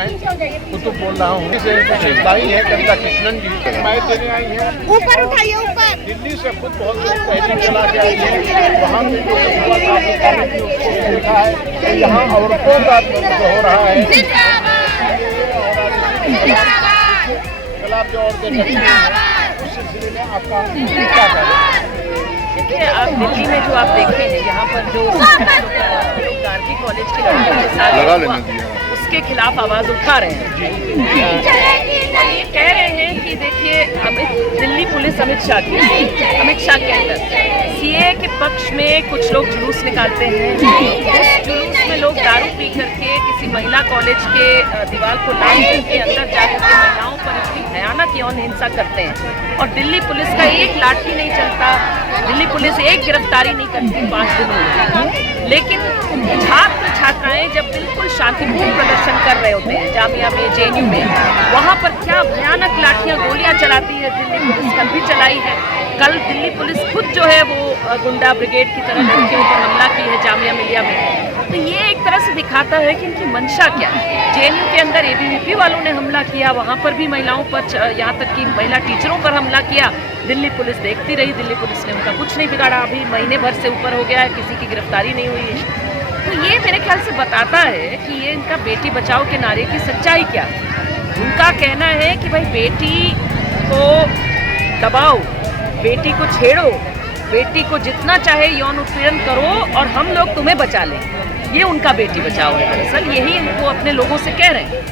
मैं कुतुब बोल रहा हूँ। भाई है कविता कृष्णन जी हिमायत देने आई है। ऊपर उठाइए ऊपर। दिल्ली से खुद बहुत पहले चला के आई है। वहाँ पे जो लिखा है कि यहाँ औरतों का हो रहा है खिलाफ जो औरतें करती हैं उस सिलसिले में आपका क्या कहना है? देखिए, आप दिल्ली में जो आप देखे हैं यहाँ पर जो गार्गी कॉलेज के लड़कों के साथ हुआ, उसके खिलाफ आवाज़ उठा रहे हैं और ये कह रहे हैं कि देखिए दिल्ली पुलिस अमित शाह के अंदर सीए के पक्ष में कुछ लोग जुलूस निकालते हैं। उस जुलूस में लोग दारू पी करके किसी महिला कॉलेज के दीवार को लाल के अंदर जाकर के महिलाओं पर इतनी भयानक यौन हिंसा करते हैं और दिल्ली पुलिस का एक लाठी नहीं चलता, दिल्ली पुलिस एक गिरफ्तारी नहीं करती 5 दिनों में। लेकिन छात्र छात्राएं जब बिल्कुल शांतिपूर्ण प्रदर्शन कर रहे होते हैं जामिया में, जेएनयू में, वहाँ पर क्या भयानक लाठियाँ गोलियाँ चलाती है दिल्ली पुलिस। कल भी चलाई है। कल दिल्ली पुलिस खुद जो है वो गुंडा ब्रिगेड की तरह लड़कियों पर हमला की है जामिया मिलिया में। तो ये एक तरह से दिखाता है कि इनकी मंशा क्या है। जेएनयू के अंदर एबीवीपी वालों ने हमला किया, वहाँ पर भी महिलाओं पर, यहाँ तक कि महिला टीचरों पर हमला किया। दिल्ली पुलिस देखती रही, दिल्ली पुलिस ने उनका कुछ नहीं बिगाड़ा। अभी महीने भर से ऊपर हो गया है, किसी की गिरफ्तारी नहीं हुई है। तो ये मेरे ख्याल से बताता है कि ये इनका बेटी बचाओ के नारे की सच्चाई क्या है। उनका कहना है कि भाई बेटी को दबाओ, बेटी को छेड़ो, बेटी को जितना चाहे यौन उत्पीड़न करो और हम लोग तुम्हें बचा लें। ये उनका बेटी बचाओ है। दरअसल यही वो अपने लोगों से कह रहे हैं।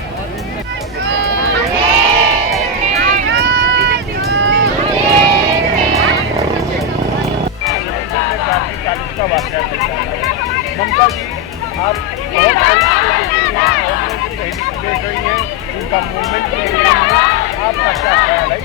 ममता जी, आप बहुत देख रही हैं, उनका मूवमेंट देख रही हैं, आपका क्या ख्याल है?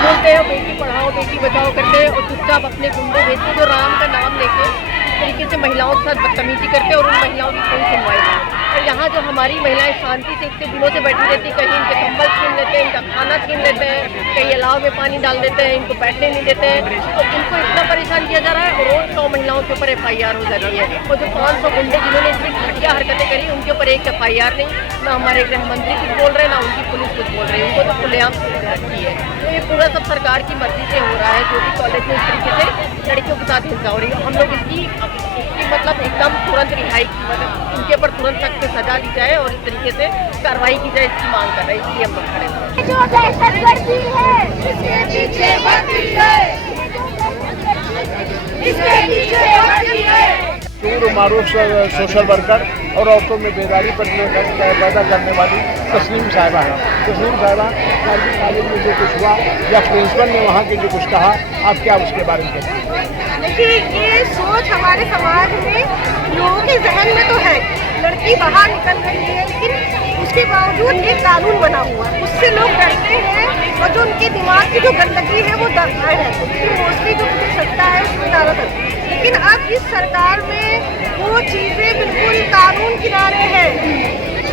बोलते हैं बेटी पढ़ाओ बेटी बचाओ करते हैं और चुपचाप अपने गुंडे भेजते जो राम का नाम लेके तरीके से महिलाओं के साथ बदतमीजी करते और उन महिलाओं की कोई सुनवाई नहीं। और यहाँ जो हमारी महिलाएं शांति से इतने दिनों से बैठी रहती, कहीं इनके कंबल छीन लेते हैं, इनका खाना छीन लेते हैं, कहीं अलाव में पानी डाल देते हैं, इनको बैठने नहीं देते हैं, तो इनको इतना परेशान किया जा रहा है। और रोज 100 महिलाओं के ऊपर FIR हो जाती है और जो 500 गुंडे जिन्होंने इतनी घटिया हरकतें करी उनके ऊपर एक FIR नहीं। ना हमारे गृह मंत्री कुछ बोल रहे हैं, ना उनकी पुलिस कुछ बोल रही है। उनको तो खुलेआम रखी है। तो ये पूरा सब सरकार की मर्जी से हो रहा है। जो भी कॉलेज में इस तरीके से लड़कियों के साथ हिंसा हो रही है, हम लोग इसकी मतलब एकदम तुरंत रिहाई की, मतलब उनके ऊपर तुरंत सख्त सजा दी जाए और इस तरीके से कार्रवाई की जाए, इसकी मांग कर रहे हैं। इसलिए हम लोग खड़े हैं। जो दहशतगर्दी है इसके पीछे भर्ती है, इसके पीछे भर्ती है। पूर्व मारूफ सोशल वर्कर और औरतों में बेदारी पैदा करने वाली तस्लीम साहिबा है। तस्लीम साहिबा, गार्गी कॉलेज में जो कुछ हुआ या प्रिंसिपल ने वहाँ के जो कुछ कहा, आप क्या उसके बारे में कहते हैं? देखिए, ये सोच हमारे समाज में लोगों के जहन में तो है, लड़की बाहर निकल रही है, लेकिन उसके बावजूद एक कानून बना हुआ है, उससे लोग डरते हैं और जो उनके दिमाग की जो गंदगी है वो दबाए रहते हैं। मोस्टली जो मुझे सकता है उसमें ज़्यादातर, लेकिन अब इस सरकार में वो चीज़ें बिल्कुल कानून किनारे हैं।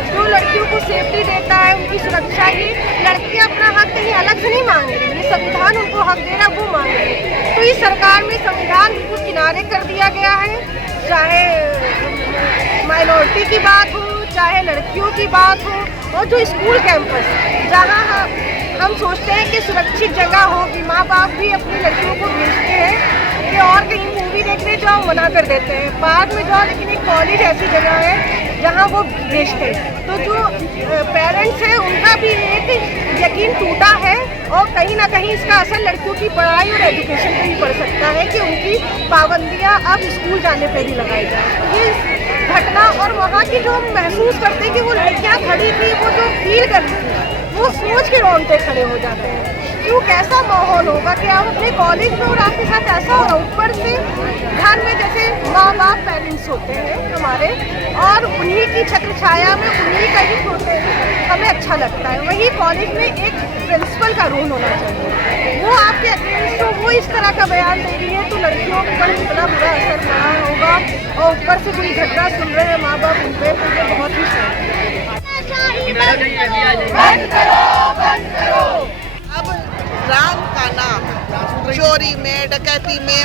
जो लड़कियों को सेफ्टी देता है, उनकी सुरक्षा, ये लड़कियां अपना हक कहीं अलग से नहीं मांग रही, ये संविधान उनको हक दे रहा है, वो मांग रही है। तो इस सरकार में संविधान बिल्कुल किनारे कर दिया गया है। चाहे माइनॉरिटी की बात हो, चाहे लड़कियों की बात हो, और जो स्कूल कैंपस जहाँ हम सोचते हैं कि सुरक्षित जगह होगी, माँ बाप भी अपनी लड़कियों को भेजते हैं कि और कहीं मूवी देखने जाओ, मना कर देते हैं, पार्क में जाओ, लेकिन एक कॉलेज ऐसी जगह है जहाँ वो भेजते हैं। तो जो पेरेंट्स हैं उनका भी एक यकीन टूटा है और कहीं ना कहीं इसका असर लड़कियों की पढ़ाई और एजुकेशन पे भी पड़ सकता है कि उनकी पाबंदियाँ अब स्कूल जाने पे भी लगाई जाए। ये घटना और वहाँ की जो हम महसूस करते हैं कि वो लड़कियाँ खड़ी थी, वो जो फील करती थी, वो सोच के रोंगटे खड़े हो जाते हैं। क्यों, कैसा माहौल होगा कि आप अपने कॉलेज में और आपके साथ ऐसा हो रहा, ऊपर से घर में जैसे माँ बाप पेरेंट्स होते हैं हमारे, और उन्हीं की छत्र छाया में उन्हीं का ही होते हैं, हमें अच्छा लगता है। वही कॉलेज में एक प्रिंसिपल का रोल होना चाहिए, वो आपके अगेंस्ट हो, वो इस तरह का बयान दे रही है, तो लड़कियों पर इतना बुरा असर पड़ा होगा। और ऊपर से कोई घटना सुन रहे हैं माँ बाप, उन पर बहुत ही अब राम का नाम चोरी में, डकैती में,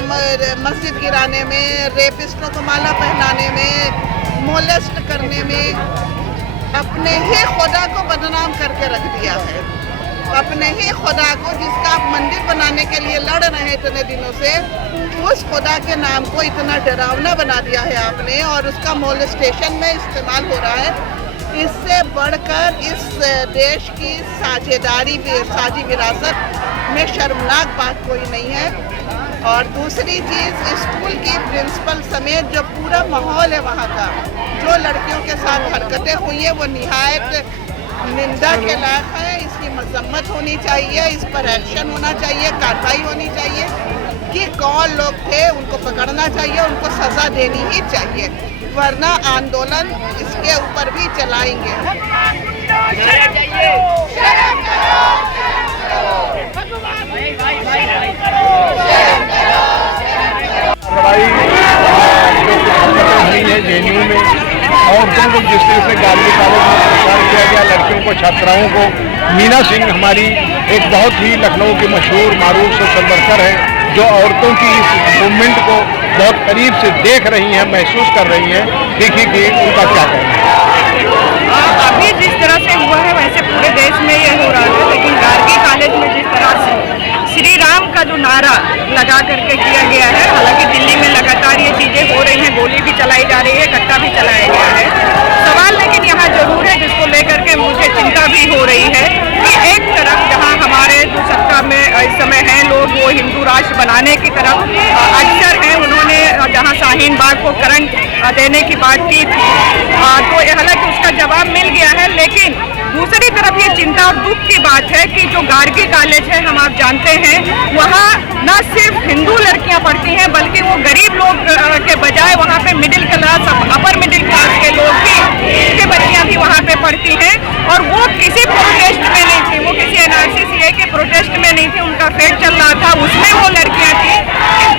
मस्जिद गिराने में, रेपिस्टों को माला पहनाने में, मोलेस्ट करने में अपने ही खुदा को बदनाम करके रख दिया है। अपने ही खुदा को, जिसका आप मंदिर बनाने के लिए लड़ रहे हैं इतने दिनों से, उस खुदा के नाम को इतना डरावना बना दिया है आपने, और उसका मोलेस्टेशन में इस्तेमाल हो रहा है। इससे बढ़कर इस देश की साझी विरासत में शर्मनाक बात कोई नहीं है। और दूसरी चीज़, स्कूल की प्रिंसिपल समेत जो पूरा माहौल है वहाँ का, जो लड़कियों के साथ हरकतें हुई है वो निहायत निंदा के लायक है। इसकी मजम्मत होनी चाहिए, इस पर एक्शन होना चाहिए, कार्रवाई होनी चाहिए कि कौन लोग थे उनको पकड़ना चाहिए, उनको सज़ा देनी ही चाहिए, वरना आंदोलन इसके ऊपर भी चलाएंगे। हुई है जेएनयू में, औरतों को जिस तरह से गार्गी कॉलेज में प्रचार किया गया, लड़कियों को, छात्राओं को। मीना सिंह हमारी एक बहुत ही लखनऊ की मशहूर मारूफ सोशल वर्कर है, जो औरतों की इस मूवमेंट को बहुत करीब से देख रही हैं, महसूस कर रही हैं। देखिए कि उनका क्या कहना है। अभी जिस तरह से हुआ है वैसे पूरे देश में ये हो रहा है, लेकिन गार्गी कॉलेज में जिस तरह से श्री राम का जो नारा लगा करके किया गया है, हालांकि दिल्ली में लगातार ये चीज़ें हो रही हैं, गोली भी चलाई जा रही है, कट्टा भी चलाया गया है। सवाल लेकिन यहाँ जरूर है, जिसको लेकर के मुझे चिंता भी हो रही है कि एक तरफ जहाँ हमारे जो सत्ता में इस समय हैं लोग, वो हिंदू राष्ट्र बनाने की तरफ अक्सर हैं, उन्होंने जहाँ शाहीन बाग को करंट देने की बात की थी, तो हालांकि उसका जवाब मिल गया है। लेकिन दूसरी तरफ ये चिंता और दुख की बात है कि जो गार्गी कॉलेज है, हम आप जानते हैं, वहाँ न सिर्फ हिंदू लड़कियाँ पढ़ती हैं, बल्कि वो गरीब लोग के बजाय वहाँ पे middle class, upper middle class के लोग भी, उनके बच्चियाँ भी वहाँ पे पढ़ती हैं। और वो किसी प्रोटेस्ट में नहीं थी, वो किसी एनआरसी सीए के प्रोटेस्ट में नहीं थी, उनका फेट चल रहा था, उसमें वो लड़कियाँ थी।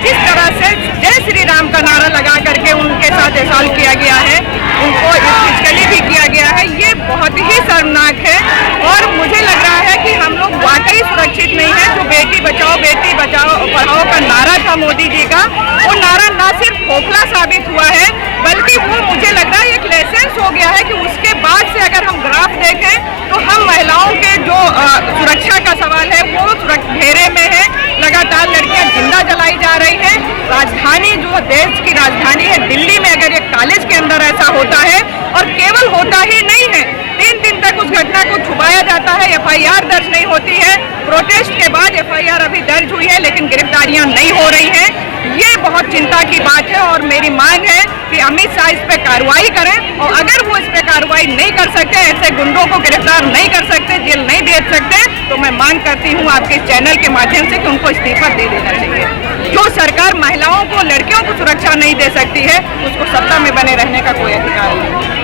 जिस तरह से जय श्री राम का नारा लगा करके उनके साथ एहसान किया गया है, उनको फिजिकली भी किया गया है, ये बहुत ही शर्मनाक है। और मुझे लग रहा है कि हम लोग वाकई सुरक्षित नहीं है। जो बेटी बचाओ पढ़ाओ का नारा था मोदी जी का, वो नारा न सिर्फ खोखला साबित हुआ है, बल्कि वो मुझे लग रहा है एक लाइसेंस हो गया है कि उसके बाद से अगर हम ग्राफ देखें तो हम महिलाओं के जो सुरक्षा का सवाल है वो घेरे में है। लगातार लड़कियां जिंदा जलाई जा रही हैं। राजधानी, जो देश की राजधानी है दिल्ली में, अगर एक कॉलेज के अंदर ऐसा होता है, और केवल होता ही नहीं है, 3 दिन तक उस घटना को छुपाया जाता है, एफआईआर दर्ज नहीं होती है। प्रोटेस्ट के बाद एफआईआर अभी दर्ज हुई है, लेकिन गिरफ्तारियां नहीं हो रही हैं। ये बहुत चिंता की बात है और मेरी मांग है कि अमित शाह इस पे कार्रवाई करें, और अगर वो इस पे कार्रवाई नहीं कर सकते, ऐसे गुंडों को गिरफ्तार नहीं कर सकते, जेल नहीं भेज सकते, तो मैं मांग करती हूँ आपके चैनल के माध्यम से कि उनको इस्तीफा दे देना चाहिए। जो सरकार महिलाओं को, लड़कियों को सुरक्षा नहीं दे सकती है, उसको सत्ता में बने रहने का कोई अधिकार नहीं है।